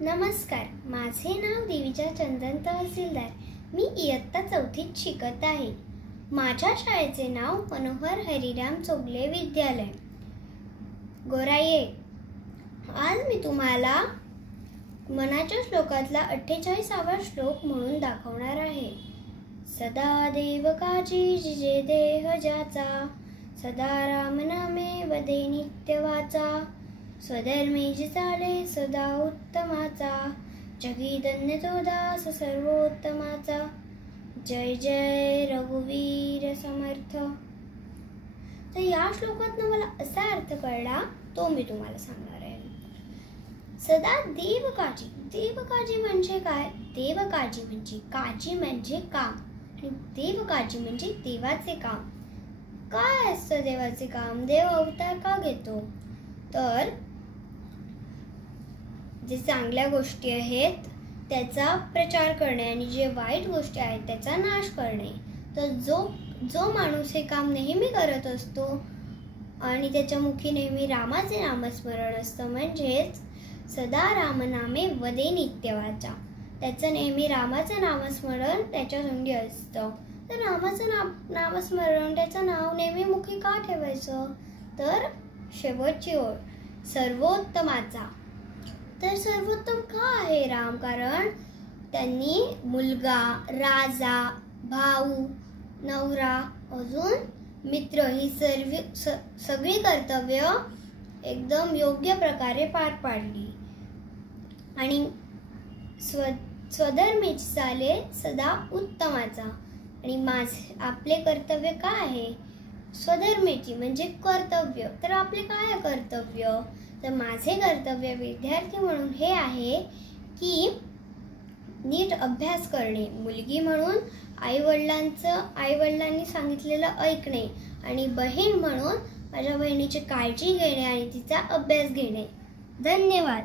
नमस्कार, माझे नाव देवीचा चंदन तहसीलदार. मी इयत्ता 4थीत शिकत आहे. माझ्या शाळेचे नाव मनोहर हरिराम चोगले विद्यालय गोराये. आज मी तुम्हाला मनाच्या श्लोकातला 48वा श्लोक म्हणून दाखवणार आहे. सदा देव काजी जिजे देह ज्याचा, सदा राम नामे वदे नित्य वाचा. स्वधर्मी जी चाले सदा उत्तमाचा, जगी धन्य तो दास सर्वोत्तमाचा. जय जय रघुवीर समर्थ. तर या श्लोकातनं मला असा अर्थ कळला, तो मी तुम्हाला सांगणार आहे. सदा देवकाजी. देवकाजी म्हणजे काय? देवकाजी म्हणजे काजी म्हणजे काम, आणि देवकाजी म्हणजे देवाचे काम. काय असतं देवाचे काम? देव अवतार का घेतो? तर जे चांगल्या गोष्टी आहेत त्याचा प्रचार करणे आणि जे वाईट गोष्टी आहेत त्याचा नाश करणे. तर जो माणूस हे काम नेहमी करत असतो आणि त्याच्या मुखी नेहमी रामाचे नामस्मरण असतं, म्हणजेच सदा रामनामे वदे नित्य वाचा, त्याचं नेहमी रामाचं नामस्मरण त्याच्या तोंडी असतं. तर रामाचं नामस्मरण, त्याचं नाव नेहमी मुखी का ठेवायचं? तर शेवटची ओळ सर्वोत्तमाचा. तर सर्वोत्तम का आहे राम? कारण त्यांनी मुलगा, राजा, भाऊ, नवरा, अजून मित्र ही सगळी कर्तव्य एकदम योग्य प्रकारे पार पाडली. आणि स्वधर्मीची चाले सदा उत्तमाचा. आणि आपले कर्तव्य काय आहे? स्वधर्मेची म्हणजे कर्तव्य. तर आपले काय आहे कर्तव्य? तर माझे कर्तव्य विद्यार्थी म्हणून हे आहे की नीट अभ्यास करणे, मुलगी म्हणून आईवडिलांनी सांगितलेलं ऐकणे, आणि बहीण म्हणून माझ्या बहिणीची काळजी घेणे आणि तिचा अभ्यास घेणे. धन्यवाद.